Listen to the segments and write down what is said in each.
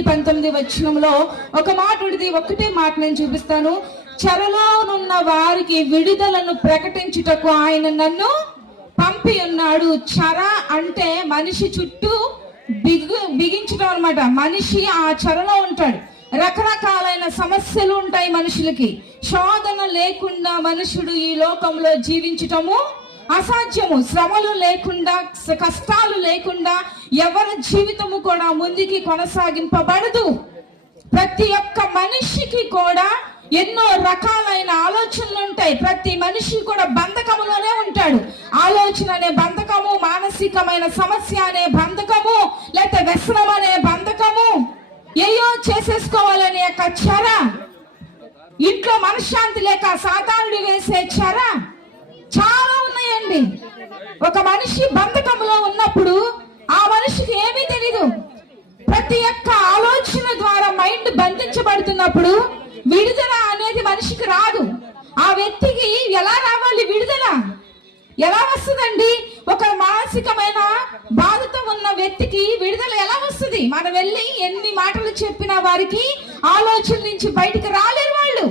19 వచనంలో ఒక మాట ఉంది. ఒకటే మాట నేను చూపిస్తాను. చెరలోనున్న వారికి విడుదలను ప్రకటించుటకు ఆయన నన్ను పంపి ఉన్నాడు. చెర అంటే మనిషి చుట్టూ బిగించడం అన్నమాట. మనిషి ఆ చెరలో ఉంటాడు. రకరకాలైన సమస్యలు ఉంటాయి మనుషులకి. శోధన లేకుండా మనుషుడు ఈ లోకంలో జీవించటము అసాధ్యము. శ్రమలు లేకుండా, కష్టాలు లేకుండా ఎవరి జీవితము కూడా ముందుకి కొనసాగింపబడదు. ప్రతి ఒక్క మనిషికి కూడా ఎన్నో రకాలైన ఆలోచనలు ఉంటాయి. ప్రతి మనిషి కూడా బంధకములోనే ఉంటాడు. ఆలోచన అనే బంధకము, మానసికమైన సమస్య అనే బంధకము, లేకపోతే వ్యసనం అనే బంధకము, ఏయో చేసేసుకోవాలనే యొక్క చెర, ఇంట్లో మనశ్శాంతి లేక సాతానుడు వేసే చెర చాలా ఉన్నాయండి. ఒక మనిషి బంధకంలో ఉన్నప్పుడు ఆ మనిషికి ఏమీ తెలీదు. ప్రతి ఒక్క ఆలోచన ద్వారా మైండ్ బంధించబడుతున్నప్పుడు విడుదల అనేది మనిషికి రాదు. ఆ వ్యక్తికి ఎలా రావాలి విడుదల? ఎలా వస్తుందండి? ఒక మానసికమైన బాధతో ఉన్న వ్యక్తికి విడుదల ఎలా వస్తుంది? మనం వెళ్ళి ఎన్ని మాటలు చెప్పినా వారికి ఆలోచన నుంచి బయటికి రాలేరు. వాళ్ళు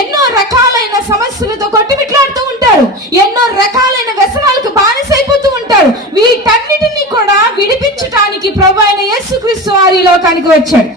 ఎన్నో రకాలైన సమస్యలతో కొట్టుమిట్లాడుతూ ఉంటారు. ఎన్నో రకాలైన వ్యసనాలకు బానిసైపోతూ ఉంటారు. వీటన్నిటినీ కూడా విడిపించడానికి ప్రభువైన యేసుక్రీస్తు వారి లోకానికి వచ్చాడు.